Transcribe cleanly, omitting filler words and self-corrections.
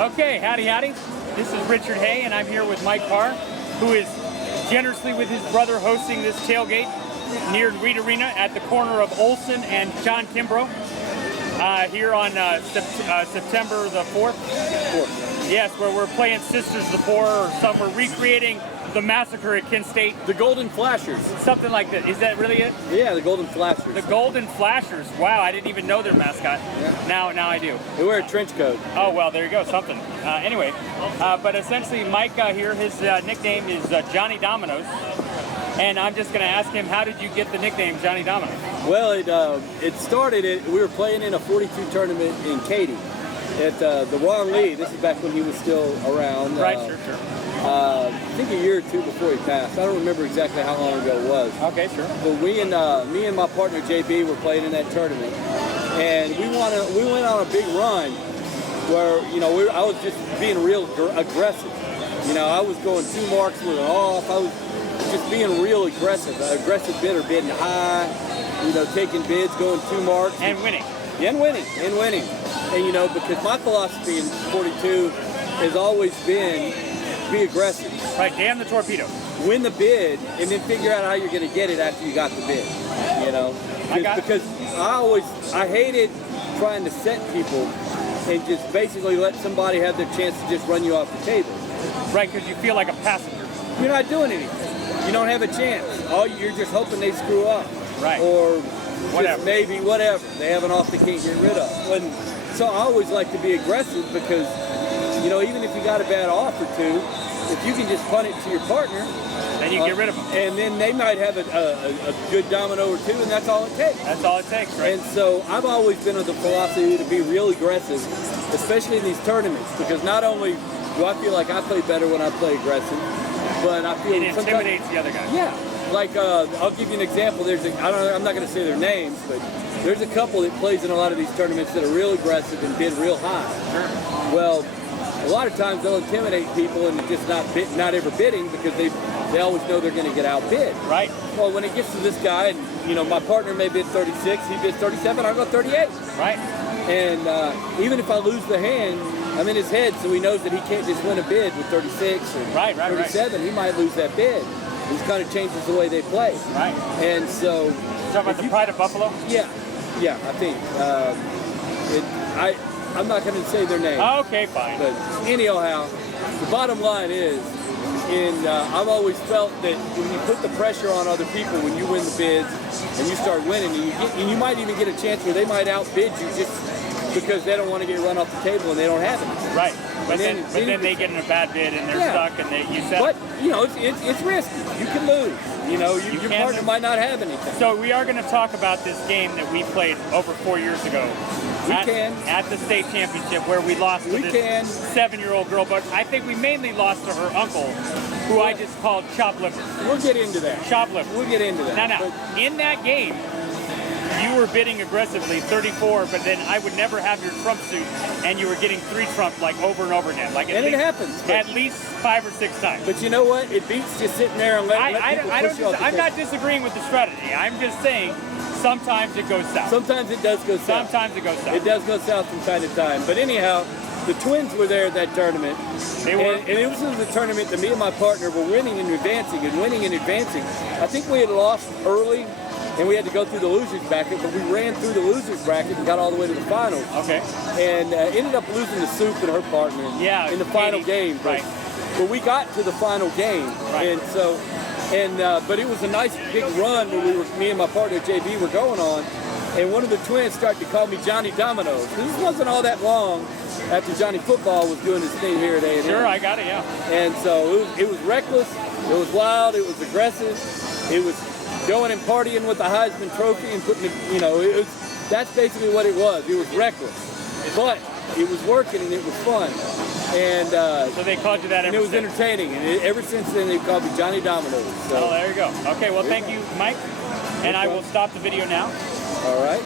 Okay, howdy howdy. This is Richard Hay, and I'm here with Mike Parr, who is generously with his brother hosting this tailgate near Reed Arena at the corner of Olson and John Kimbrough here on September the 4th. Yes, where we're playing Sisters of the Poor, or we're recreating the massacre at Kent State. The Golden Flashers. Something like that. Is that really it? Yeah, the Golden Flashers. The Golden Flashers. Wow, I didn't even know their mascot. Yeah. Now I do. They wear a trench coat. Oh, well, there you go, something. Anyway, but essentially Mike here, his nickname is Johnny Dominoes. And I'm just going to ask him, how did you get the nickname Johnny Dominoes? Well, it started, we were playing in a 42 tournament in Katy at the Ron Lee. This is back when he was still around. Right, sure. I think a year or two before he passed. I don't remember exactly how long ago it was. Okay, sure. But me and my partner JB were playing in that tournament, and we went on a big run where I was just being real aggressive. I was going 2 marks with an off. I was just being real aggressive bidder, bidding high. Taking bids, going 2 marks and winning. And winning. And because my philosophy in 42 has always been be aggressive. Right, damn the torpedo. Win the bid, and then figure out how you're going to get it after you got the bid. Because I hated trying to set people and just basically let somebody have their chance to just run you off the table. Right, because you feel like a passenger. You're not doing anything. You don't have a chance. You're just hoping they screw up. Right. Or whatever. Maybe whatever. They have an off they can't get rid of. And so I always like to be aggressive because, even if you got a bad off or two, if you can just punt it to your partner, then you get rid of them. And then they might have a good domino or two, and that's all it takes. That's all it takes, right? And so I've always been of the philosophy to be real aggressive, especially in these tournaments, because not only do I feel like I play better when I play aggressive, but I feel it intimidates the other guy. Yeah. Like, I'll give you an example. I'm not going to say their names, but there's a couple that plays in a lot of these tournaments that are real aggressive and bid real high. Sure. Well, a lot of times they'll intimidate people and just not ever bidding because they always know they're going to get outbid. Right. Well, when it gets to this guy, and my partner may bid 36, he bids 37, I'll go 38. Right. And even if I lose the hand, I'm in his head, so he knows that he can't just win a bid with 36 or 37. He might lose that bid. It kind of changes the way they play. Right. And so... You talking about the Pride of Buffalo? Yeah, I think. I'm not going to say their name. Okay, fine. But anyhow, the bottom line is, I've always felt that when you put the pressure on other people, when you win the bids and you start winning, and you might even get a chance where they might outbid you just because they don't want to get run off the table and they don't have it. Right. But then they get in a bad bid and they're stuck and you settle. But, it's risky. You can lose. Your partner might not have anything. So we are going to talk about this game that we played over 4 years ago. At the state championship where we lost to this 7-year-old girl, but I think we mainly lost to her uncle, who I just called Shoplifter. We'll get into that. Shoplifter. We'll get into that. Now, in that game, you were bidding aggressively, 34, but then I would never have your trump suit, and you were getting 3 trump like over and over again. It happens. At least 5 or 6 times. But you know what? It beats just sitting there and letting people push you off the table. I'm not disagreeing with the strategy. I'm just saying sometimes it goes south. Sometimes it does go south. Sometimes it goes south. It does go south from time to time. But anyhow, the twins were there at that tournament. They were. And it was a tournament that me and my partner were winning and advancing. I think we had lost early, and we had to go through the losers bracket, but we ran through the losers bracket and got all the way to the finals. Okay. And ended up losing to Soup and her partner in the final game. Right. But we got to the final game. Right. And so... but it was a nice big run where me and my partner JB were going on, and one of the twins started to call me Johnny Dominoes. This wasn't all that long after Johnny Football was doing his thing here at A&M. Sure, I got it, yeah. And so it was reckless, it was wild, it was aggressive, it was going and partying with the Heisman Trophy and putting it, that's basically what it was. It was reckless, but it was working and it was fun. And so they called you that and it was entertaining, and ever since then they've called me Johnny Dominoes. So. Oh, there you go. Okay, well, thank you, Mike, and I will stop the video now. All right.